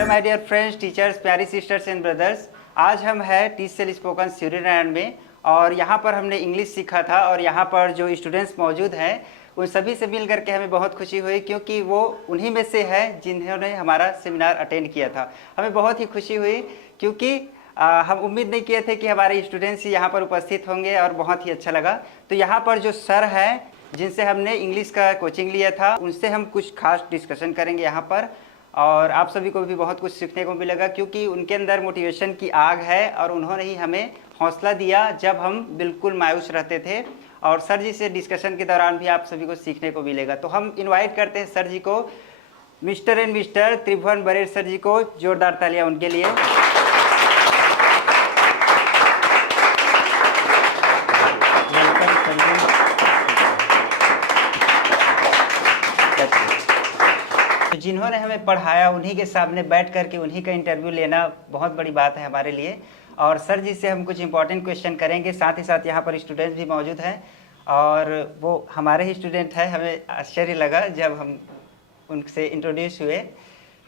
Hello my dear friends, teachers, प्यारी sisters and brothers. आज हम हैं टीसीएल स्पोकन सूर्यनारायण में और यहाँ पर हमने इंग्लिश सीखा था और यहाँ पर जो स्टूडेंट्स मौजूद हैं उन सभी से मिल करके हमें बहुत खुशी हुई, क्योंकि वो उन्हीं में से है जिन्होंने हमारा सेमिनार अटेंड किया था। हमें बहुत ही खुशी हुई क्योंकि हम उम्मीद नहीं किए थे कि हमारे स्टूडेंट्स यहाँ पर उपस्थित होंगे और बहुत ही अच्छा लगा। तो यहाँ पर जो सर हैं जिनसे हमने इंग्लिश का कोचिंग लिया था, उनसे हम कुछ खास डिस्कशन करेंगे यहाँ पर, और आप सभी को भी बहुत कुछ सीखने को मिलेगा क्योंकि उनके अंदर मोटिवेशन की आग है और उन्होंने ही हमें हौसला दिया जब हम बिल्कुल मायूस रहते थे। और सर जी से डिस्कशन के दौरान भी आप सभी को सीखने को मिलेगा। तो हम इनवाइट करते हैं सर जी को, mister and mister Tribhuvan Barer sir ji को। जोरदार तालियां उनके लिए। तो जिन्होंने हमें पढ़ाया उन्हीं के सामने बैठ करके उन्हीं का इंटरव्यू लेना बहुत बड़ी बात है हमारे लिए। और सर जी से हम कुछ इंपॉर्टेंट क्वेश्चन करेंगे, साथ ही साथ यहाँ पर स्टूडेंट्स भी मौजूद हैं और वो हमारे ही स्टूडेंट हैं। हमें आश्चर्य लगा जब हम उनसे इंट्रोड्यूस हुए।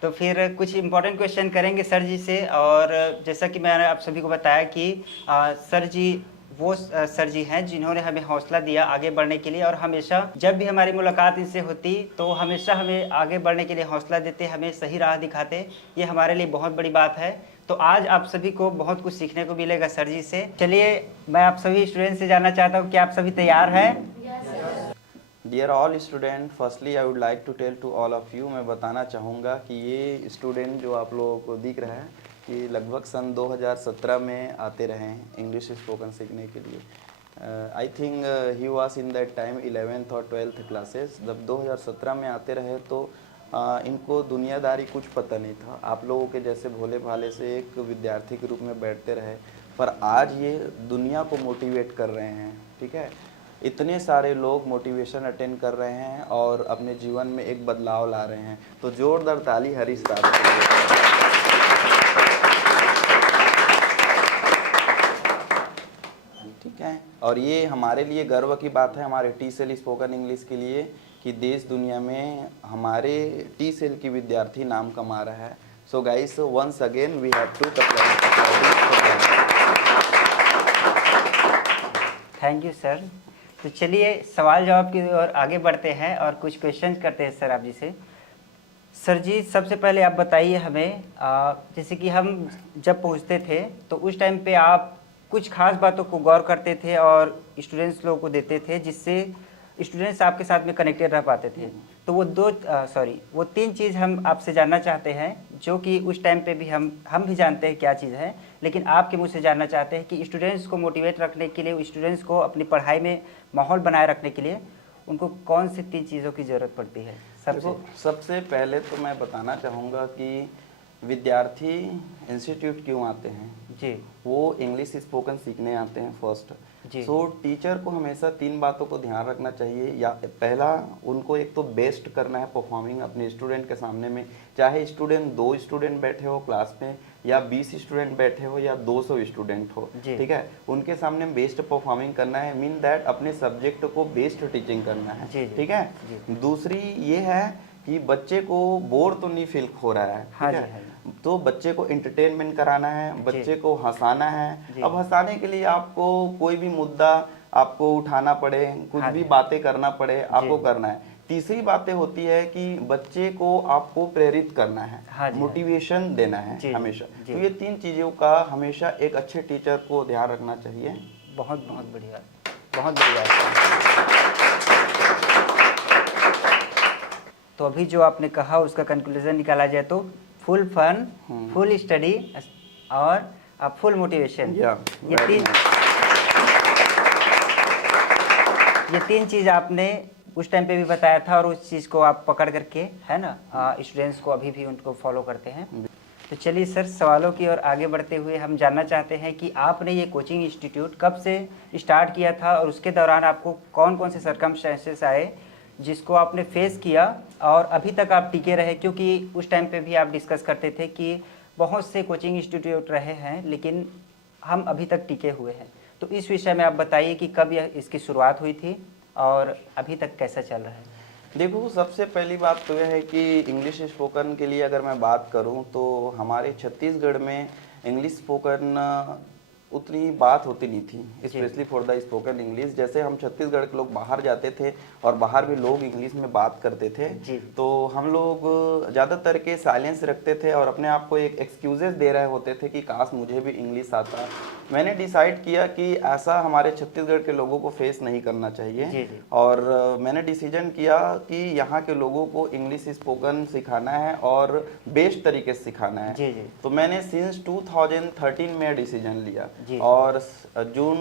तो फिर कुछ इंपॉर्टेंट क्वेश्चन करेंगे सर जी से। और जैसा कि मैंने आप सभी को बताया कि सर जी वो सर जी हैं जिन्होंने हमें हौसला दिया आगे बढ़ने के लिए, और हमेशा जब भी हमारी मुलाकात इनसे होती तो हमेशा हमें आगे बढ़ने के लिए हौसला देते, हमें सही राह दिखाते। ये हमारे लिए बहुत बड़ी बात है। तो आज आप सभी को बहुत कुछ सीखने को मिलेगा सर जी से। चलिए, मैं आप सभी स्टूडेंट से जानना चाहता हूँ कि आप सभी तैयार हैं? Dear all student, firstly I would like to tell to all of you, मैं बताना चाहूँगा कि ये स्टूडेंट जो आप लोगों को दिख रहा है कि लगभग सन 2017 में आते रहे हैं इंग्लिश स्पोकन सीखने के लिए। I think he was in that time 11th और 12th क्लासेस। जब 2017 में आते रहे तो इनको दुनियादारी कुछ पता नहीं था। आप लोगों के जैसे भोले भाले से एक विद्यार्थी के रूप में बैठते रहे, पर आज ये दुनिया को मोटिवेट कर रहे हैं। ठीक है, इतने सारे लोग मोटिवेशन अटेंड कर रहे हैं और अपने जीवन में एक बदलाव ला रहे हैं। तो जोरदार ताली हरीश राज के लिए। ठीक है, और ये हमारे लिए गर्व की बात है, हमारे टीसीएल स्पोकन इंग्लिश के लिए, कि देश दुनिया में हमारे टीसीएल की विद्यार्थी नाम कमा रहा है। So guys, once again we have to thank you sir. तो चलिए सवाल जवाब की ओर आगे बढ़ते हैं और कुछ क्वेश्चन करते हैं सर आप जी से। सर जी, सबसे पहले आप बताइए हमें, जैसे कि हम जब पहुंचते थे तो उस टाइम पे आप कुछ खास बातों को गौर करते थे और स्टूडेंट्स लोगों को देते थे जिससे स्टूडेंट्स आपके साथ में कनेक्टेड रह पाते थे। तो वो तीन चीज़ हम आपसे जानना चाहते हैं, जो कि उस टाइम पे भी हम भी जानते हैं क्या चीज़ है, लेकिन आपके मुँह से जानना चाहते हैं कि स्टूडेंट्स को मोटिवेट रखने के लिए, स्टूडेंट्स को अपनी पढ़ाई में माहौल बनाए रखने के लिए उनको कौन सी तीन चीज़ों की ज़रूरत पड़ती है? सबसे पहले तो मैं बताना चाहूँगा कि विद्यार्थी इंस्टीट्यूट क्यों आते हैं जी। वो इंग्लिश स्पोकन सीखने आते हैं फर्स्ट। सो टीचर को हमेशा तीन बातों को ध्यान रखना चाहिए। या पहला, उनको एक तो बेस्ट करना है परफॉर्मिंग अपने स्टूडेंट के सामने में, चाहे स्टूडेंट 2 स्टूडेंट बैठे हो क्लास में या 20 स्टूडेंट बैठे हो या 200 स्टूडेंट हो। ठीक है, उनके सामने बेस्ट परफॉर्मिंग करना है, मीन दैट अपने सब्जेक्ट को बेस्ट टीचिंग करना है। ठीक है, दूसरी ये है कि बच्चे को बोर तो नहीं फील हो रहा है। ठीक है, तो बच्चे को एंटरटेनमेंट कराना है, बच्चे को हंसाना है। अब हंसाने के लिए आपको कोई भी मुद्दा आपको उठाना पड़े, कुछ भी बातें करना पड़े, आपको करना है। तीसरी बातें होती है कि बच्चे को आपको प्रेरित करना है, मोटिवेशन देना है हमेशा। तो ये तीन चीजों का हमेशा एक अच्छे टीचर को ध्यान रखना चाहिए। बहुत बहुत बढ़िया, बहुत बढ़िया। तो अभी जो आपने कहा उसका कंक्लूजन निकाला जाए तो फुल फन, फुल स्टडी और फुल मोटिवेशन, ये तीन चीज़ आपने उस टाइम पे भी बताया था और उस चीज़ को आप पकड़ करके, है ना, स्टूडेंट्स को अभी भी उनको फॉलो करते हैं। तो चलिए सर, सवालों की ओर आगे बढ़ते हुए हम जानना चाहते हैं कि आपने ये कोचिंग इंस्टीट्यूट कब से स्टार्ट किया था और उसके दौरान आपको कौन कौन से सर्कमस्टेंसेस आए जिसको आपने फेस किया और अभी तक आप टिके रहे, क्योंकि उस टाइम पे भी आप डिस्कस करते थे कि बहुत से कोचिंग इंस्टीट्यूट रहे हैं लेकिन हम अभी तक टिके हुए हैं। तो इस विषय में आप बताइए कि कब इसकी शुरुआत हुई थी और अभी तक कैसा चल रहा है? देखो, सबसे पहली बात तो यह है कि इंग्लिश स्पोकन के लिए अगर मैं बात करूं तो हमारे छत्तीसगढ़ में इंग्लिश स्पोकन उतनी बात होती नहीं थी, specially for the spoken English. जैसे हम छत्तीसगढ़ के लोग बाहर जाते थे और बाहर भी लोग इंग्लिश में बात करते थे, तो हम लोग ज़्यादातर के साइलेंस रखते थे और अपने आप को एक एक्सक्यूजेस दे रहे होते थे कि काश मुझे भी इंग्लिश आता। मैंने डिसाइड किया कि ऐसा हमारे छत्तीसगढ़ के लोगों को फेस नहीं करना चाहिए, और मैंने डिसीजन किया कि यहाँ के लोगों को इंग्लिश स्पोकन सिखाना है और बेस्ट तरीके से सिखाना है। तो मैंने सिंस 2013 में डिसीजन लिया और जून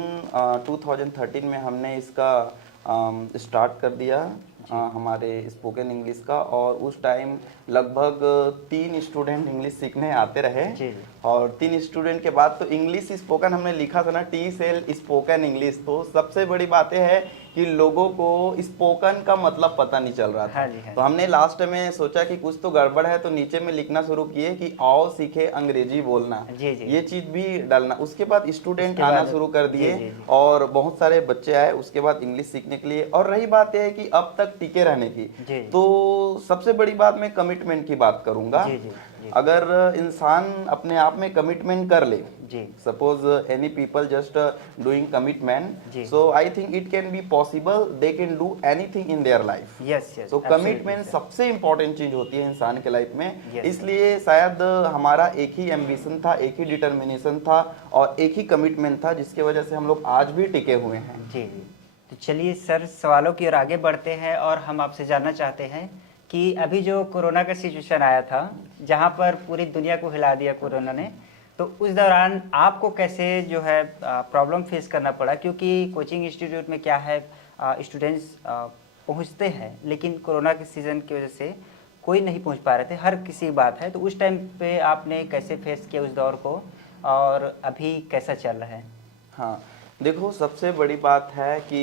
2013 में हमने इसका स्टार्ट कर दिया हमारे स्पोकन इंग्लिश का। और उस टाइम लगभग 3 स्टूडेंट इंग्लिश सीखने आते रहे और 3 स्टूडेंट के बाद तो इंग्लिश स्पोकन हमने लिखा था ना, TCL स्पोकन इंग्लिश। तो सबसे बड़ी बात है कि लोगों को स्पोकन का मतलब पता नहीं चल रहा था। तो हमने लास्ट में सोचा कि कुछ तो गड़बड़ है, तो नीचे में लिखना शुरू किए कि आओ सीखे अंग्रेजी बोलना, ये चीज भी डालना। उसके बाद स्टूडेंट आना शुरू कर दिए और बहुत सारे बच्चे आए उसके बाद इंग्लिश सीखने के लिए। और रही बात यह है कि अब तक टिके रहने की, तो सबसे बड़ी बात मैं कमिटमेंट की बात करूंगा। अगर इंसान अपने आप में कमिटमेंट कर ले, suppose any people just doing commitment, so I think it can be possible, they can do anything in their life. तो कमिटमेंट सबसे इंपॉर्टेंट चीज होती है इंसान के लाइफ में। इसलिए शायद हमारा एक ही एम्बिशन था, एक ही डिटर्मिनेशन था और एक ही कमिटमेंट था, जिसकी वजह से हम लोग आज भी टिके हुए हैं। जी, तो चलिए सर, सवालों की ओर आगे बढ़ते हैं और हम आपसे जानना चाहते हैं कि अभी जो कोरोना का सिचुएशन आया था, जहां पर पूरी दुनिया को हिला दिया कोरोना ने, तो उस दौरान आपको कैसे जो है प्रॉब्लम फेस करना पड़ा? क्योंकि कोचिंग इंस्टीट्यूट में क्या है, स्टूडेंट्स पहुंचते हैं लेकिन कोरोना के सीज़न की वजह से कोई नहीं पहुंच पा रहे थे, हर किसी की बात है। तो उस टाइम पे आपने कैसे फेस किया उस दौर को और अभी कैसा चल रहा है? हाँ, देखो, सबसे बड़ी बात है कि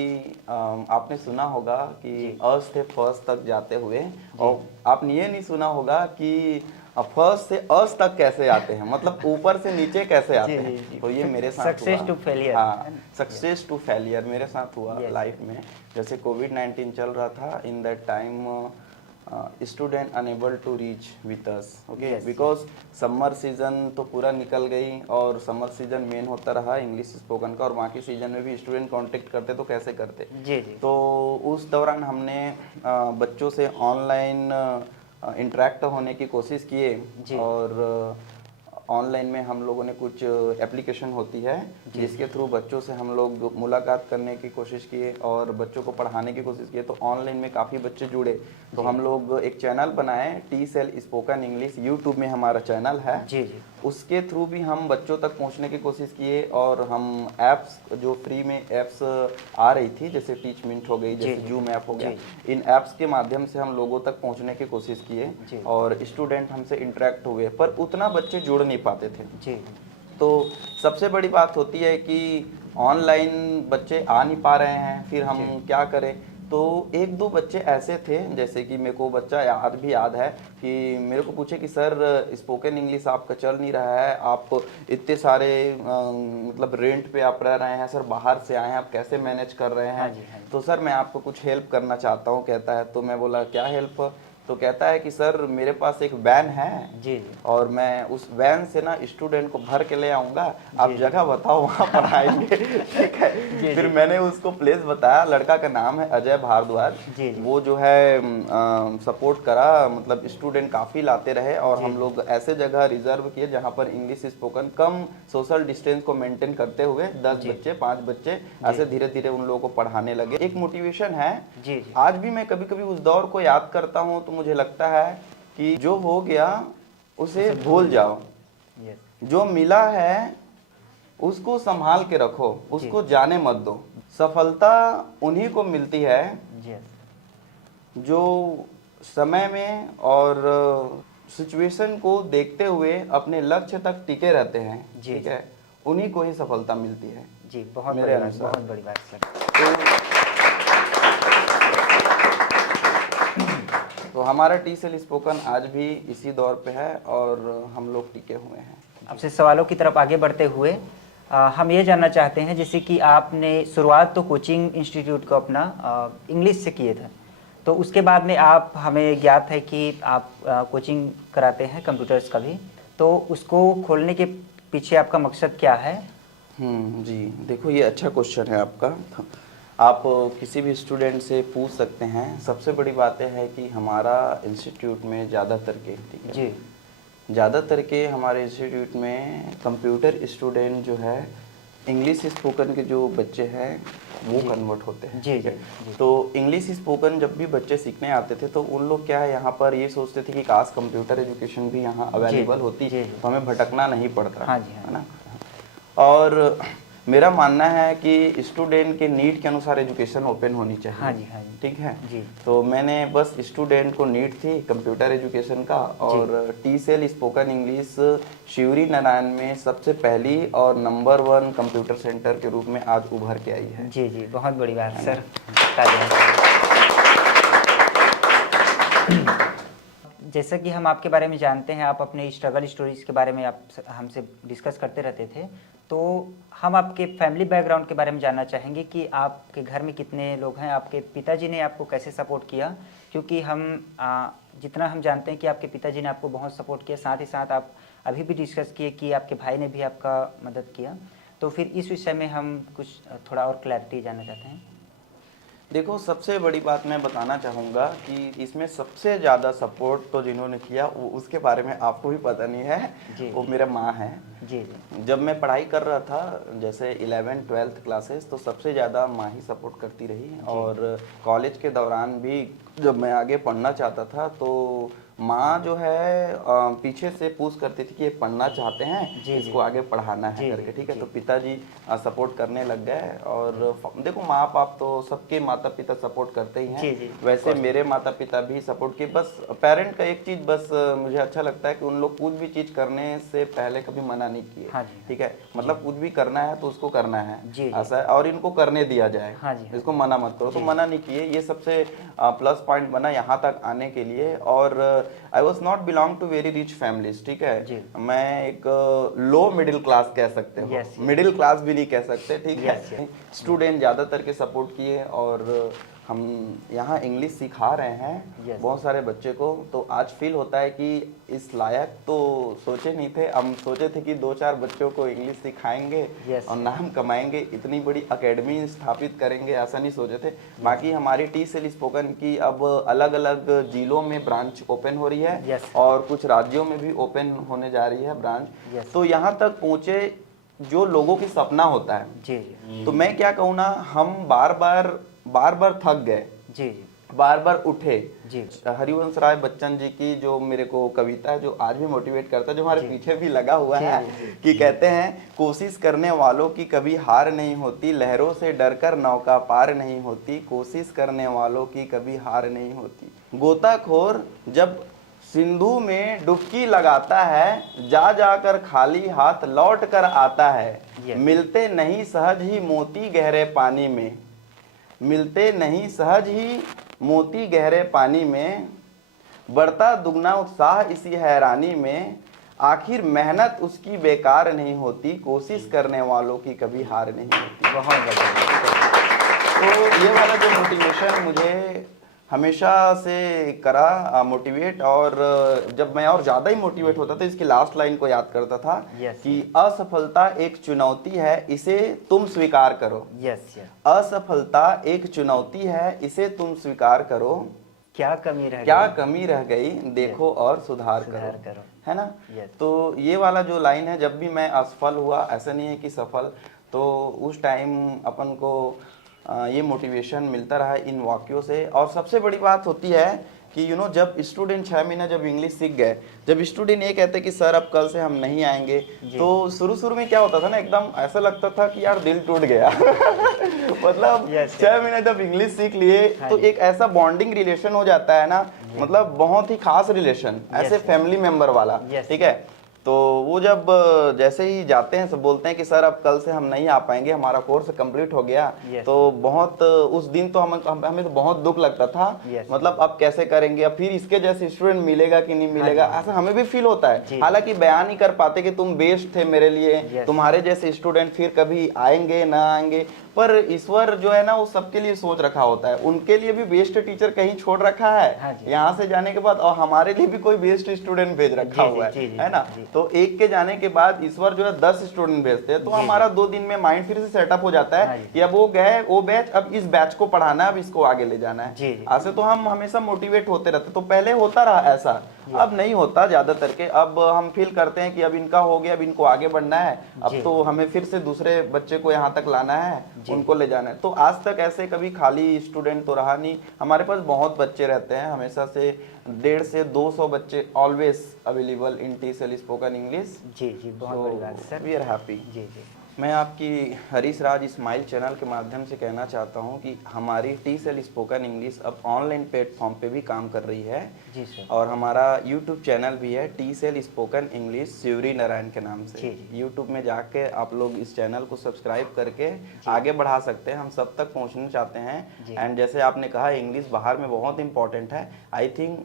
आपने सुना होगा कि अर्थ से फर्स्ट तक जाते हुए, और आपने ये नहीं सुना होगा कि फर्स्ट से अर्थ तक कैसे आते हैं, मतलब ऊपर से नीचे कैसे आते हैं। तो ये मेरे साथ सक्सेस टू फेलियर। हाँ, सक्सेस टू फेलियर मेरे साथ हुआ लाइफ में। जैसे कोविड-19 चल रहा था, in that time student unable to reach with us, okay, because summer season तो पूरा निकल गई और समर सीजन मेन होता रहा इंग्लिश स्पोकन का, और बाकी सीजन में भी स्टूडेंट कांटेक्ट करते तो कैसे करते। तो उस दौरान हमने बच्चों से ऑनलाइन इंटरेक्ट होने की कोशिश किए और ऑनलाइन में हम लोगों ने कुछ एप्लीकेशन होती है जिसके थ्रू बच्चों से हम लोग मुलाकात करने की कोशिश किए और बच्चों को पढ़ाने की कोशिश किए। तो ऑनलाइन में काफ़ी बच्चे जुड़े, तो हम लोग एक चैनल बनाए, TCL स्पोकन इंग्लिश, यूट्यूब में हमारा चैनल है। उसके थ्रू भी हम बच्चों तक पहुंचने की कोशिश किए और हम ऐप्स, जो फ्री में ऐप्स आ रही थी, जैसे टीचमेंट हो गई, जैसे जूम ऐप हो गया, इन ऐप्स के माध्यम से हम लोगों तक पहुंचने की कोशिश किए और स्टूडेंट हमसे इंटरेक्ट हुए, पर उतना बच्चे जुड़ नहीं पाते थे। तो सबसे बड़ी बात होती है कि ऑनलाइन बच्चे आ नहीं पा रहे हैं, फिर हम क्या करें। तो 1-2 बच्चे ऐसे थे, जैसे कि मेरे को बच्चा याद है कि मेरे को पूछे कि सर स्पोकन इंग्लिश आपका चल नहीं रहा है, आप इतने सारे मतलब रेंट पे आप रह रहे हैं सर, बाहर से आए हैं, आप कैसे मैनेज कर रहे हैं। तो सर मैं आपको कुछ हेल्प करना चाहता हूँ, कहता है। तो मैं बोला क्या हेल्प? तो कहता है कि सर मेरे पास एक वैन है और मैं उस वैन से ना स्टूडेंट को भर के ले आऊँगा, आप जगह बताओ वहाँ पढ़ाएंगे। ठीक है। फिर मैंने उसको प्लेस बताया, लड़का का नाम है अजय भारद्वाज। वो जो है सपोर्ट करा, मतलब स्टूडेंट काफ़ी लाते रहे और हम लोग ऐसे जगह रिजर्व किए जहाँ पर इंग्लिश स्पोकन कम सोशल डिस्टेंस को मेंटेन करते हुए 10 बच्चे 5 बच्चे ऐसे धीरे धीरे उन लोगों को पढ़ाने लगे। एक मोटिवेशन है। आज भी मैं कभी कभी उस दौर को याद करता हूँ तो मुझे लगता है कि जो हो गया उसे भूल जाओ, जो मिला है उसको संभाल के रखो, उसको जाने मत दो। सफलता उन्हीं को मिलती है जो समय में और सिचुएशन को देखते हुए अपने लक्ष्य तक टिके रहते हैं। ठीक है, उन्हीं को ही सफलता मिलती है। जी, बहुत बड़ी बात सर। तो हमारा TCL स्पोकन आज भी इसी दौर पे है और हम लोग टिके हुए हैं। आपसे सवालों की तरफ आगे बढ़ते हुए हम ये जानना चाहते हैं, जैसे कि आपने शुरुआत तो कोचिंग इंस्टीट्यूट को अपना इंग्लिश से किए थे, तो उसके बाद में आप, हमें ज्ञात है कि आप कोचिंग कराते हैं कंप्यूटर्स का भी, तो उसको खोलने के पीछे आपका मकसद क्या है? जी, देखो ये अच्छा क्वेश्चन है आपका। आप किसी भी स्टूडेंट से पूछ सकते हैं। सबसे बड़ी बात है कि हमारा इंस्टीट्यूट में ज़्यादातर के, ठीक है जी, ज़्यादातर के हमारे इंस्टीट्यूट में कंप्यूटर स्टूडेंट जो है, इंग्लिश स्पोकन के जो बच्चे हैं वो कन्वर्ट होते हैं। जी, ठीक है, जी, तो इंग्लिश स्पोकन जब भी बच्चे सीखने आते थे तो उन लोग क्या है, यहाँ पर ये सोचते थे कि काश कंप्यूटर एजुकेशन भी यहाँ अवेलेबल होती जी, तो हमें भटकना नहीं पड़ता। हाँ जी, हाँ है ना। और मेरा मानना है कि स्टूडेंट के नीड के अनुसार एजुकेशन ओपन होनी चाहिए। हाँ जी, हाँ जी, ठीक है जी। तो मैंने बस स्टूडेंट को नीड थी कंप्यूटर एजुकेशन का, और TCL spoken English Shivri Narayan में सबसे पहली और नंबर 1 कंप्यूटर सेंटर के रूप में आज उभर के आई है। जी, जी, बहुत बड़ी बात है सर। जैसा कि हम आपके बारे में जानते हैं, आप अपने स्ट्रगल स्टोरीज के बारे में आप हमसे डिस्कस करते रहते थे, तो हम आपके फैमिली बैकग्राउंड के बारे में जानना चाहेंगे कि आपके घर में कितने लोग हैं, आपके पिताजी ने आपको कैसे सपोर्ट किया? क्योंकि हम जितना हम जानते हैं कि आपके पिताजी ने आपको बहुत सपोर्ट किया, साथ ही साथ आप अभी भी डिस्कस किए कि आपके भाई ने भी आपका मदद किया, तो फिर इस विषय में हम कुछ थोड़ा और क्लैरिटी जानना चाहते हैं। देखो सबसे बड़ी बात मैं बताना चाहूँगा कि इसमें सबसे ज़्यादा सपोर्ट तो जिन्होंने किया वो, उसके बारे में आपको भी पता नहीं है, वो मेरा माँ है। जी, जी। जब मैं पढ़ाई कर रहा था, जैसे 11th-12th क्लासेस, तो सबसे ज़्यादा माँ ही सपोर्ट करती रही। और कॉलेज के दौरान भी जब मैं आगे पढ़ना चाहता था तो माँ जो है पीछे से पूछ करती थी कि ये पढ़ना चाहते हैं, इसको आगे पढ़ाना है करके। ठीक है, तो पिताजी सपोर्ट करने लग गए। और देखो माँ बाप तो सबके माता पिता सपोर्ट करते ही हैं, वैसे मेरे माता पिता भी सपोर्ट किए। बस पेरेंट का एक चीज़ बस मुझे अच्छा लगता है कि उन लोग कुछ भी चीज़ करने से पहले कभी मना नहीं किए। ठीक है, मतलब कुछ भी करना है तो उसको करना है, ऐसा है, और इनको करने दिया जाए, इसको मना मत करो, तो मना नहीं किए। ये सबसे प्लस पॉइंट बना यहाँ तक आने के लिए। और I was not belong to very rich families. ठीक है, मैं एक लो मिडिल क्लास कह सकते हो, मिडिल क्लास भी नहीं कह सकते। ठीक है, स्टूडेंट ज़्यादातर के सपोर्ट किए, और हम यहाँ इंग्लिश सिखा रहे हैं बहुत सारे बच्चे को। तो आज फील होता है कि इस लायक तो सोचे नहीं थे, हम सोचे थे कि 2-4 बच्चों को इंग्लिश सिखाएंगे और नाम कमाएंगे, इतनी बड़ी एकेडमी स्थापित करेंगे, ऐसा नहीं सोचे थे। बाकी हमारी टीसीएल स्पोकन की अब अलग अलग जिलों में ब्रांच ओपन हो रही है, और कुछ राज्यों में भी ओपन होने जा रही है ब्रांच। तो यहाँ तक पहुँचे जो लोगों की सपना होता है। तो मैं क्या कहूँ ना, हम बार बार थक गए, बार बार उठे। हरिवंश राय बच्चन जी की जो मेरे को कविता है, जो आज भी मोटिवेट करता है, जो हमारे पीछे भी लगा हुआ है, कि कहते हैं कोशिश करने वालों की कभी हार नहीं होती, लहरों से डरकर नौका पार नहीं होती, कोशिश करने वालों की कभी हार नहीं होती। गोताखोर जब सिंधु में डुबकी लगाता है, जा जाकर खाली हाथ लौट कर आता है। मिलते नहीं सहज ही मोती गहरे पानी में, मिलते नहीं सहज ही मोती गहरे पानी में, बढ़ता दुगना उत्साह इसी हैरानी में, आखिर मेहनत उसकी बेकार नहीं होती, कोशिश करने वालों की कभी हार नहीं होती। बहुत बढ़िया। तो ये वाला जो मोटिवेशन मुझे हमेशा से करा मोटिवेट, और जब मैं और ज़्यादा ही मोटिवेट होता था, इसकी लास्ट लाइन को याद करता था कि असफलता एक चुनौती है, इसे तुम स्वीकार करो। असफलता एक चुनौती है, इसे तुम स्वीकार करो। क्या कमी रह गई देखो और सुधार करो। है ना। तो ये वाला जो लाइन है, जब भी मैं असफल हुआ, ऐसा नहीं है कि सफल, तो उस टाइम अपन को ये मोटिवेशन मिलता रहा इन वाक्यों से। और सबसे बड़ी बात होती है कि जब स्टूडेंट 6 महीना जब इंग्लिश सीख गए, जब स्टूडेंट ये कहते कि सर अब कल से हम नहीं आएंगे, तो शुरू में क्या होता था ना, एकदम ऐसा लगता था कि यार दिल टूट गया। मतलब 6 महीने जब इंग्लिश सीख लिए तो एक ऐसा बॉन्डिंग रिलेशन हो जाता है ना, मतलब बहुत ही खास रिलेशन, ऐसे फैमिली मेंबर वाला। ठीक है, तो वो जब जैसे ही जाते हैं सब बोलते हैं कि सर अब कल से हम नहीं आ पाएंगे, हमारा कोर्स कंप्लीट हो गया। तो बहुत उस दिन तो हमें तो बहुत दुख लगता था। मतलब अब कैसे करेंगे, अब फिर इसके जैसे स्टूडेंट मिलेगा कि नहीं मिलेगा, ऐसा हमें भी फील होता है। हालांकि बयान नहीं कर पाते कि तुम बेस्ट थे मेरे लिए, तुम्हारे जैसे स्टूडेंट फिर कभी आएंगे ना आएंगे, पर ईश्वर जो है ना वो सबके लिए सोच रखा होता है, उनके लिए भी बेस्ट टीचर कहीं छोड़ रखा हाँ है जी। यहाँ से जाने के बाद, और हमारे लिए भी कोई बेस्ट स्टूडेंट भेज रखा जी, हुआ जी, जी, है ना। जी। तो एक के जाने के बाद ईश्वर जो है 10 स्टूडेंट भेजते हैं, तो जी, हमारा 2 दिन में माइंड फिर से सेटअप हो जाता हाँ है जी। कि अब वो गए वो बैच, अब इस बैच को पढ़ाना है, अब इसको आगे ले जाना है। जी, जी। ऐसे तो हम हमेशा मोटिवेट होते रहते, तो पहले होता रहा ऐसा, अब नहीं होता ज्यादातर के। अब हम फील करते हैं कि अब इनका हो गया, अब इनको आगे बढ़ना है, अब जी। तो हमें फिर से दूसरे बच्चे को यहाँ तक लाना है, जी। उनको ले जाना है। तो आज तक ऐसे कभी खाली स्टूडेंट तो रहा नहीं, हमारे पास बहुत बच्चे रहते हैं, हमेशा से 150 से 200 बच्चे always available in TCL spoken English. जी जी, बहुत बड़ी बात है सर। We are happy. जी जी। मैं आपकी हरीश राज स्माइल चैनल के माध्यम से कहना चाहता हूं कि हमारी TCL स्पोकन इंग्लिश अब ऑनलाइन प्लेटफॉर्म पे भी काम कर रही है। जी सर। और हमारा यूट्यूब चैनल भी है TCL spoken English Shivri Narayan के नाम से। जी। यूट्यूब में जाके आप लोग इस चैनल को सब्सक्राइब करके आगे बढ़ा सकते हैं, हम सब तक पहुंचना चाहते हैं। एंड जैसे आपने कहा इंग्लिश बाहर में बहुत इंपॉर्टेंट है, I think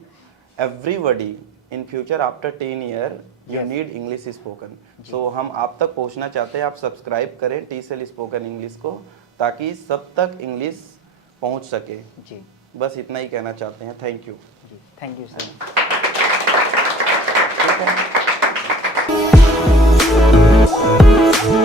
everybody in future after 10 year you need English spoken. So हम आप तक पहुंचना चाहते हैं, आप सब्सक्राइब करें TCL स्पोकन इंग्लिश को, ताकि सब तक इंग्लिश पहुंच सके। जी, बस इतना ही कहना चाहते हैं। Thank you. जी, थैंक यू सर। ठीक है।